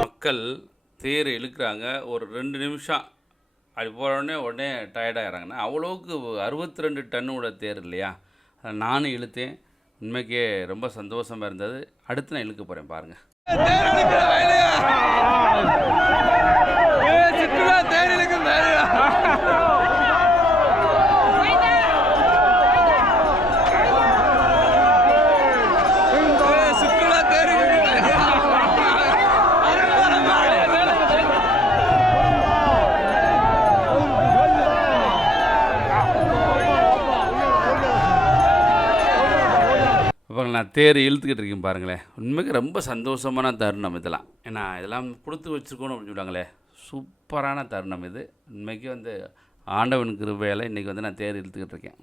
மக்கள் தேர் இழுக்கிறாங்க. ஒரு 2 நிமிஷம் அப்படி போனோடனே உடனே டயர்டாகிறாங்கன்னா அவ்வளோக்கு 62 டன்னோட தேர் இல்லையா. நானும் இழுத்தேன். உண்மைக்கே ரொம்ப சந்தோஷமாக இருந்தது. அடுத்து நான் இழுக்க போகிறேன் பாருங்கள். இப்போ நான் தேர் இழுத்துக்கிட்டு இருக்கேன் பாருங்களேன். உண்மைக்கு ரொம்ப சந்தோஷமான தருணம் இதெல்லாம். ஏன்னா இதெல்லாம் கொடுத்து வச்சுருக்கணும் அப்படின்னு சொல்லுவாங்களே, சூப்பரான தருணம் இது. உண்மைக்கு வந்து ஆண்டவன் கிருபையால் இன்றைக்கி வந்து நான் தேர் இழுத்துக்கிட்டு இருக்கேன்.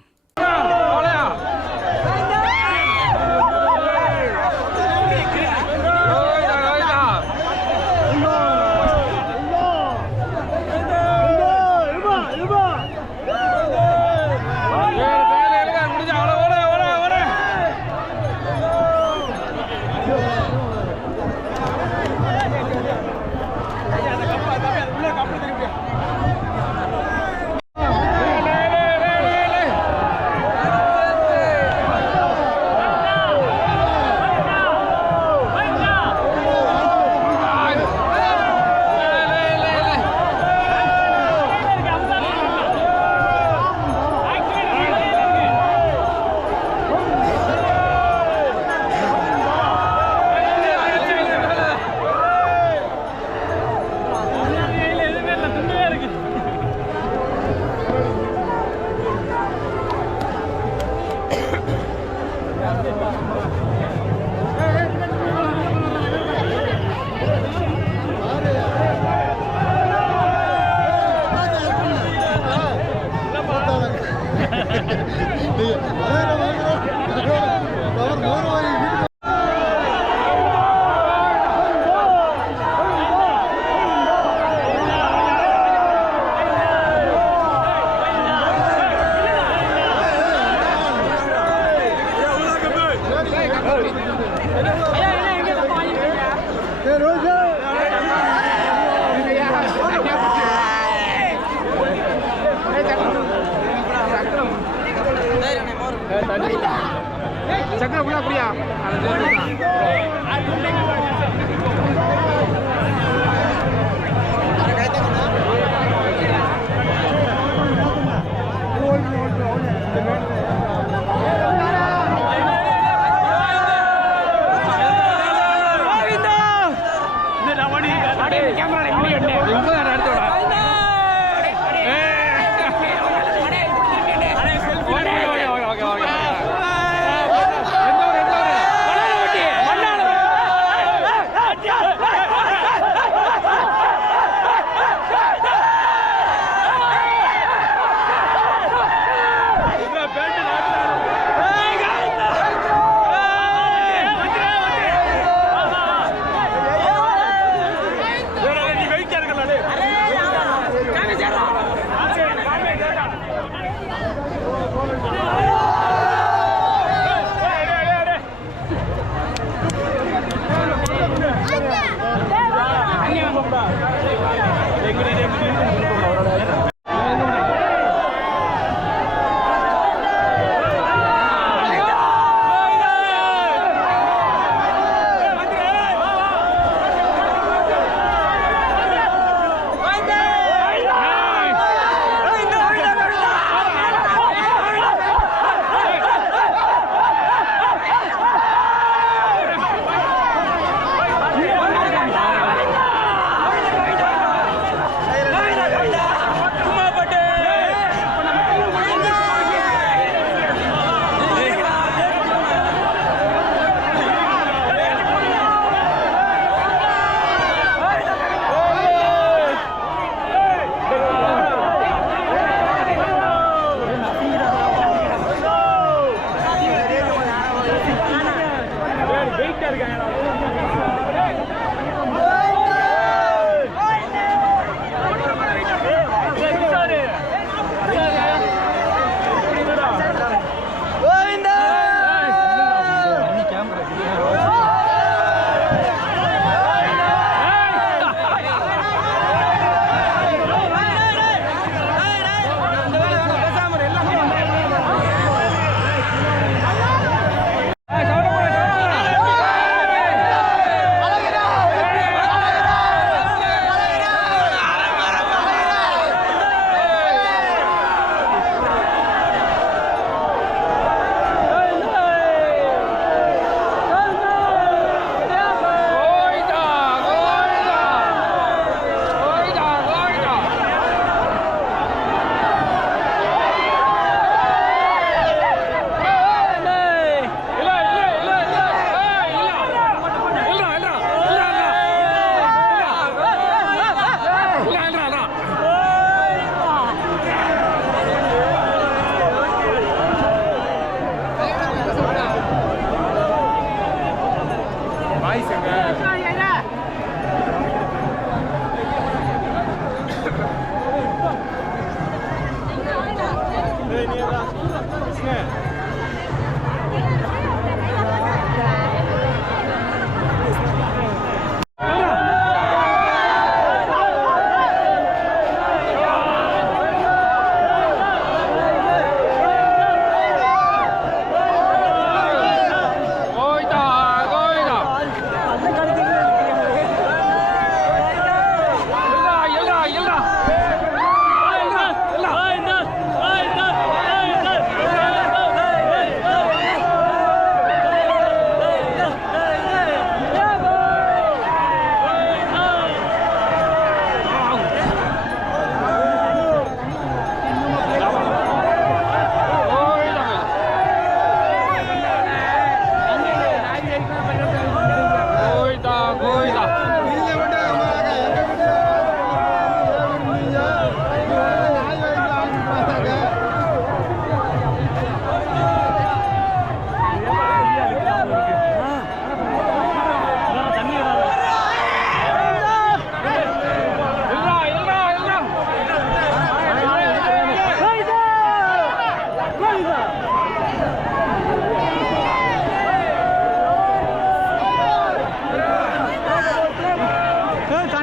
சக்கரை புள்ள அப்படியா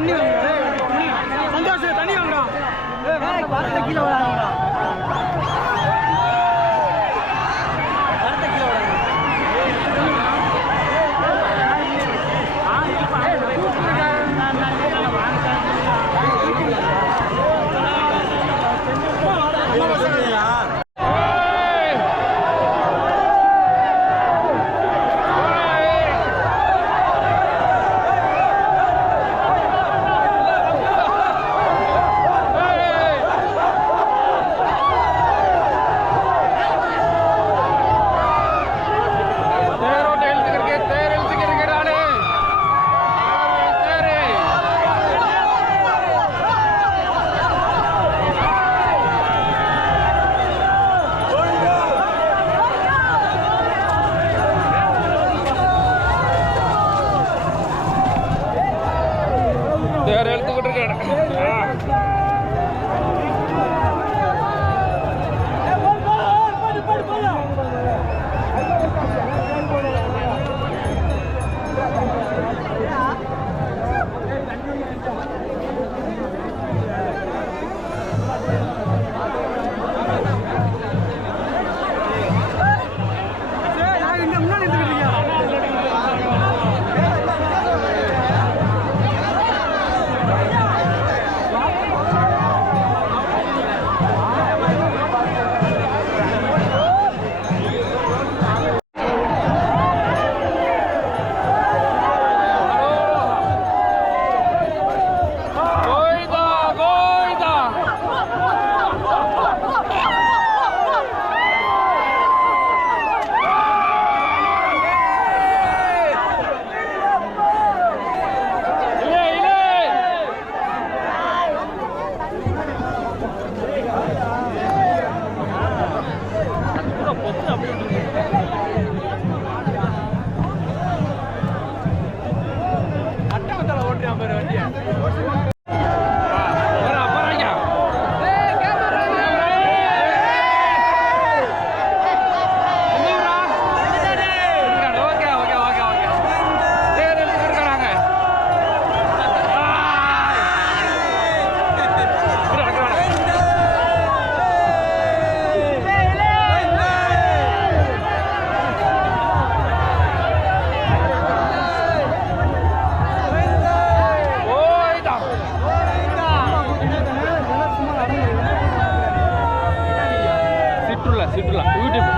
தண்ணி வாங்க சந்தோஷம் தண்ணி வாங்கடா வரத்தை கீழே வராங்கடா வரத்தை கீழே வராங்க தேர் எழுத்துக்கிட்டு இருக்கேன் சிற்றுலா யூடியூப்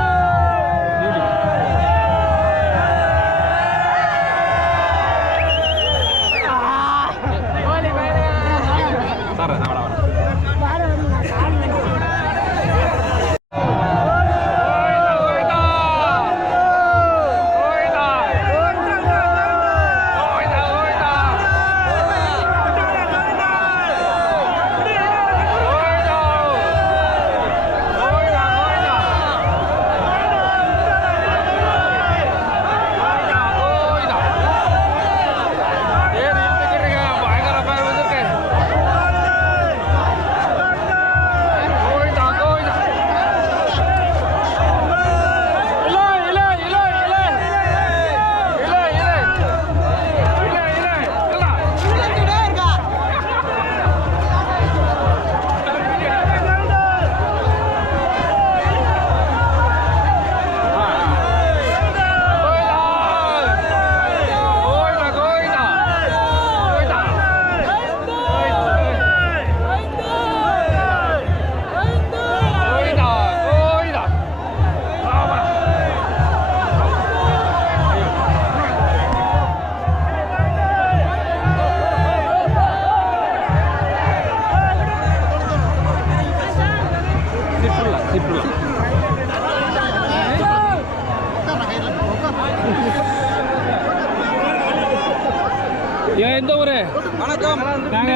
எந்த ஊரு? வணக்கம். நாங்க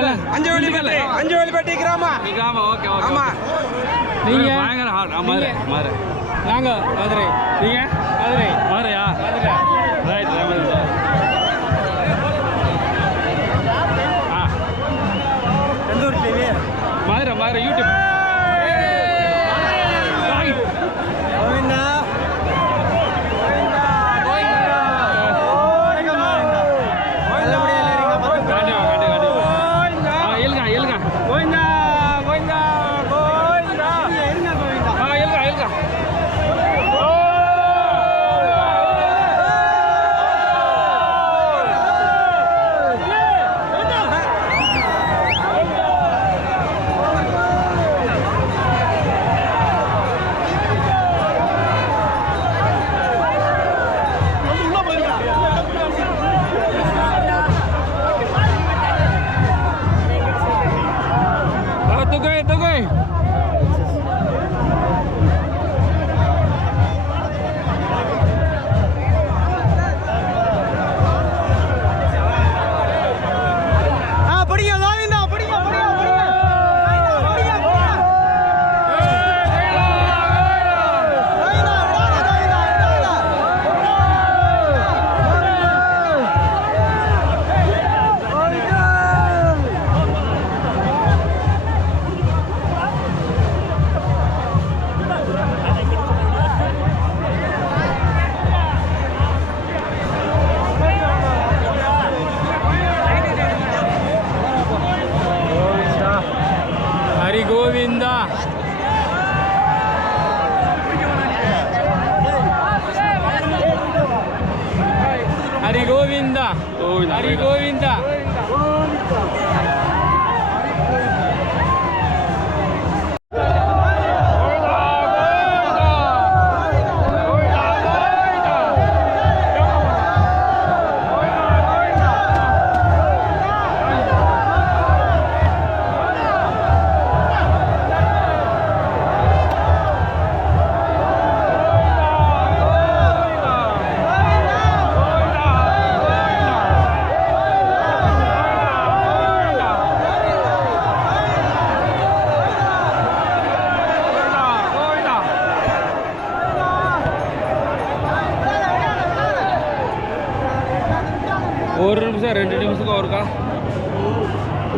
அஞ்சவெளிப்பட்டி கிராமம். Okay okay. ஆமா. நீங்க பயங்கர ஹாட். மதுரை. நாங்க மதுரை. நீங்க மதுரை. மதுரையா? மதுரை. ரைட். எந்த ஊர் டிவி மதுரை யூடியூப். கோவிந்தா கண்டிப்பா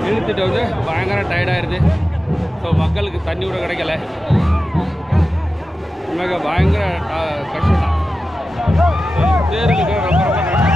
இழுத்துட்டு வந்து பயங்கர டயர்டாயிருது. ஸோ மக்களுக்கு தண்ணி கூட கிடைக்கல. மிக பயங்கர கஷ்டம் தான். தேர்தலுக்கு ரொம்ப ரொம்ப நன்றி.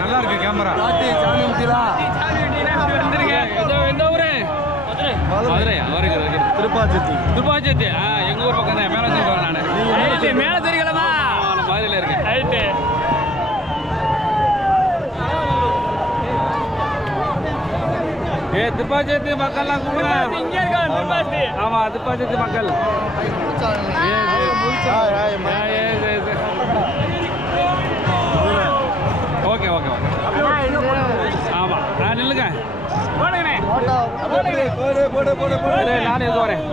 நல்லா இருக்கு கேமரா. மதுரை அவருக்கு திருப்பாச்சத்தி. துப்பாச்சத்தி. எங்கள் ஊர் பக்கம் தான். மேலே சொல்கிறேன் நான். மேலே தெரியலமா? நான் மதுரையில் இருக்கேன். ரைட்டு. துப்பாச்சத்தி மக்கள்லாம் கூப்பிடுங்க. இங்கே இருக்காங்க துப்பாச்சி. ஆமாம், துப்பாச்சத்தி மக்கள். Okay okay okay. ஆமாம், நில்லுங்க. போடுங்கண்ணே. நானே இது வரேன்.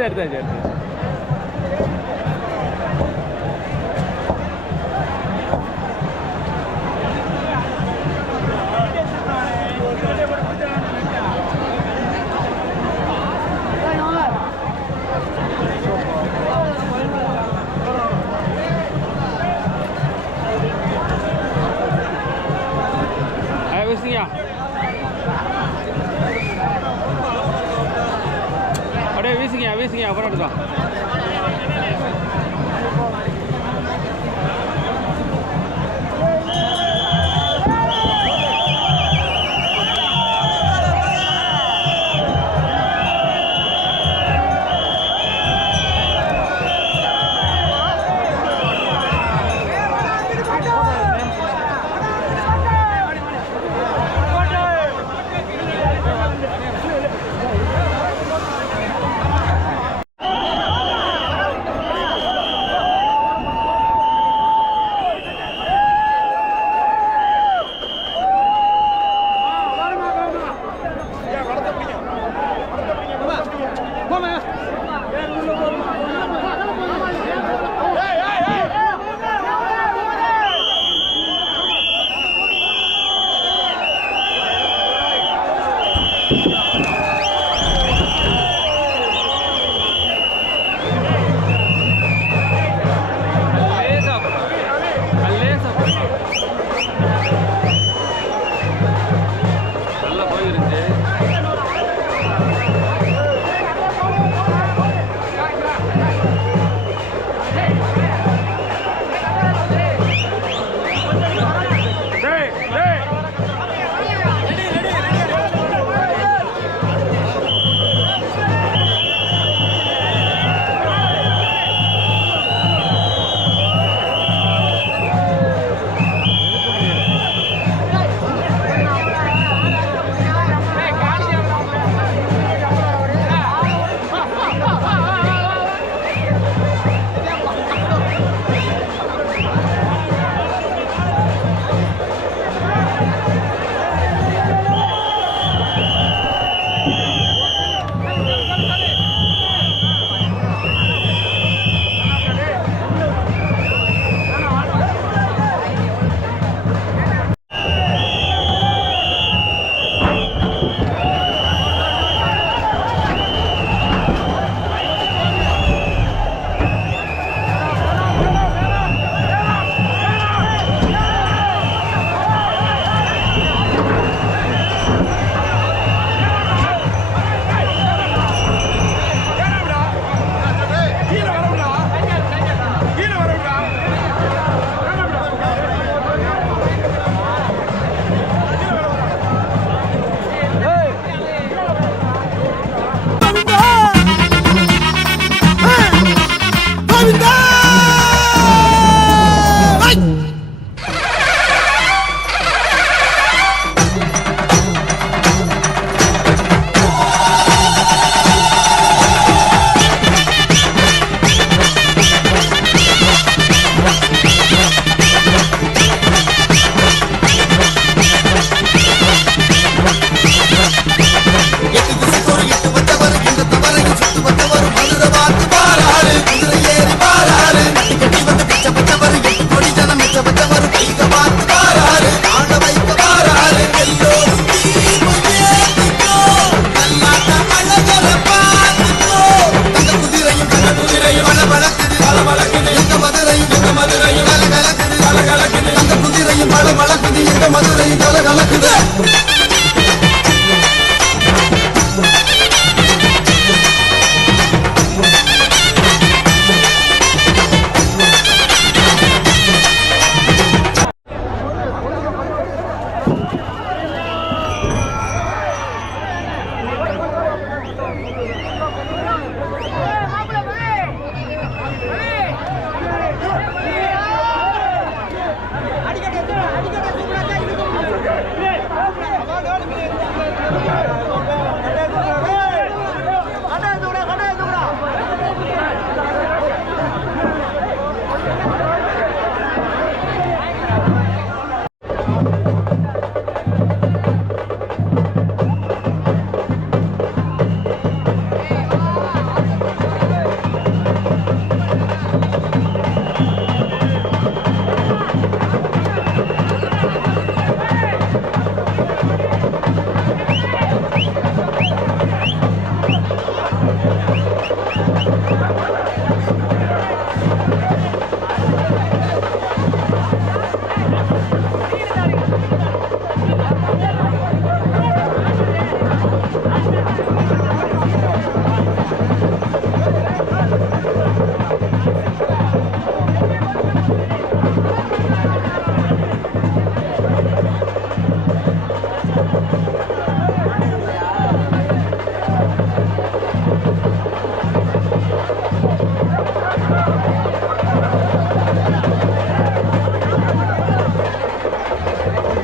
எடுத்தாச்சு. வீசுங்க. அப்படியே வீசுங்க அப்புறம் எடுக்கலாம். நல்லா போயிருந்துச்சு.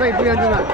இப்படி வந்துதான்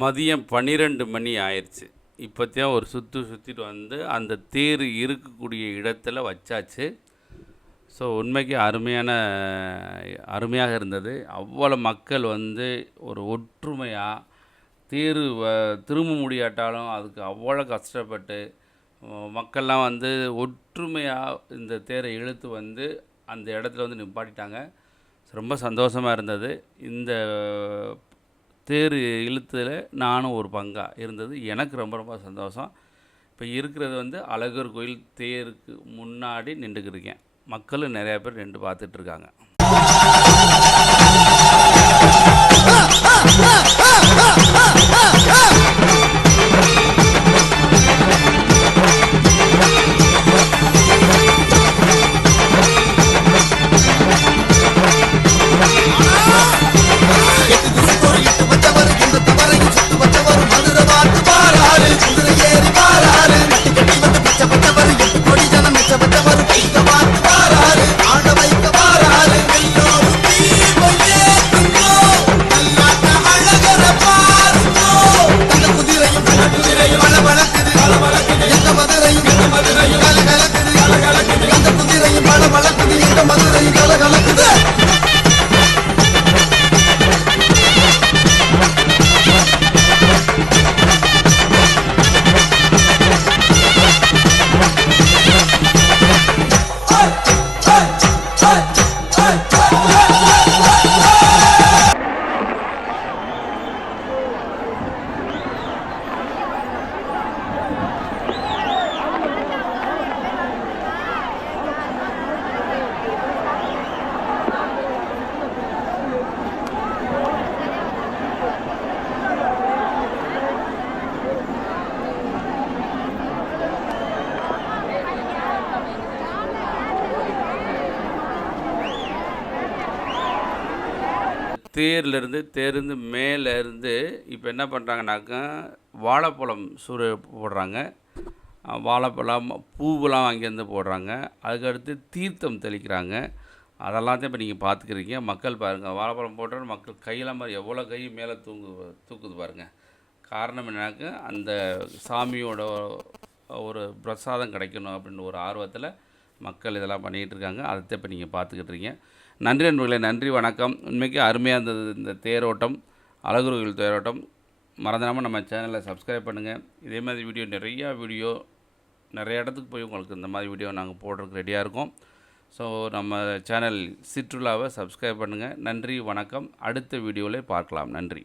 மதியம் 12 மணி ஆயிடுச்சு. இப்போத்தான் ஒரு சுற்றிட்டு வந்து அந்த தேர் இருக்கக்கூடிய இடத்துல வச்சாச்சு. ஸோ உண்மைக்கு அருமையாக இருந்தது. அவ்வளோ மக்கள் வந்து ஒரு ஒற்றுமையாக தேர் திரும்ப முடியாட்டாலும் அதுக்கு அவ்வளோ கஷ்டப்பட்டு மக்கள்லாம் வந்து ஒற்றுமையாக இந்த தேரை இழுத்து வந்து அந்த இடத்துல வந்து நிப்பாட்டிட்டாங்க. ரொம்ப சந்தோஷமாக இருந்தது. இந்த தேர் இழுத்துல நானும் ஒரு பங்காக இருந்தது. எனக்கு ரொம்ப ரொம்ப சந்தோஷம். இப்போ இருக்கிறது வந்து அழகர் கோயில் தேருக்கு முன்னாடி நின்றுக்கிருக்கேன். மக்களும் நிறையா பேர் நின்று பார்த்துட்ருக்காங்க. தேர்ந்து மேலேருந்து இப்போ என்ன பண்ணுறாங்கனாக்கா வாழைப்பழம் போடுறாங்க, வாழைப்பழம் பூவெலாம் அங்கேருந்து போடுறாங்க, அதுக்கடுத்து தீர்த்தம் தெளிக்கிறாங்க. அதெல்லாம் தான் இப்போ நீங்கள் பார்த்துக்கிறீங்க. மக்கள் பாருங்கள், வாழைப்பழம் போட்டோன்னு மக்கள் கையெல்லாம் பாரு எவ்வளோ கை மேலே தூக்குது பாருங்கள். காரணம் என்னன்னாக்கா அந்த சாமியோட ஒரு பிரசாதம் கிடைக்கணும் அப்படின்னு ஒரு ஆர்வத்தில் மக்கள் இதெல்லாம் பண்ணிகிட்டு இருக்காங்க. அதை இப்போ நீங்கள் பார்த்துக்கிட்டுருங்க. நன்றி நண்பர்களே, நன்றி, வணக்கம். உண்மைக்கு அருமையாக இருந்தது இந்த தேரோட்டம், அழகர் கோயில் தேரோட்டம். மறந்துடாமல் நம்ம சேனலை சப்ஸ்கிரைப் பண்ணுங்கள். இதே மாதிரி நிறைய இடத்துக்கு போய் உங்களுக்கு இந்த மாதிரி வீடியோ நாங்கள் போடுறதுக்கு ரெடியாக இருக்கோம். ஸோ நம்ம சேனல் சிற்றுலாவை சப்ஸ்கிரைப் பண்ணுங்கள். நன்றி, வணக்கம். அடுத்த வீடியோவில் பார்க்கலாம். நன்றி.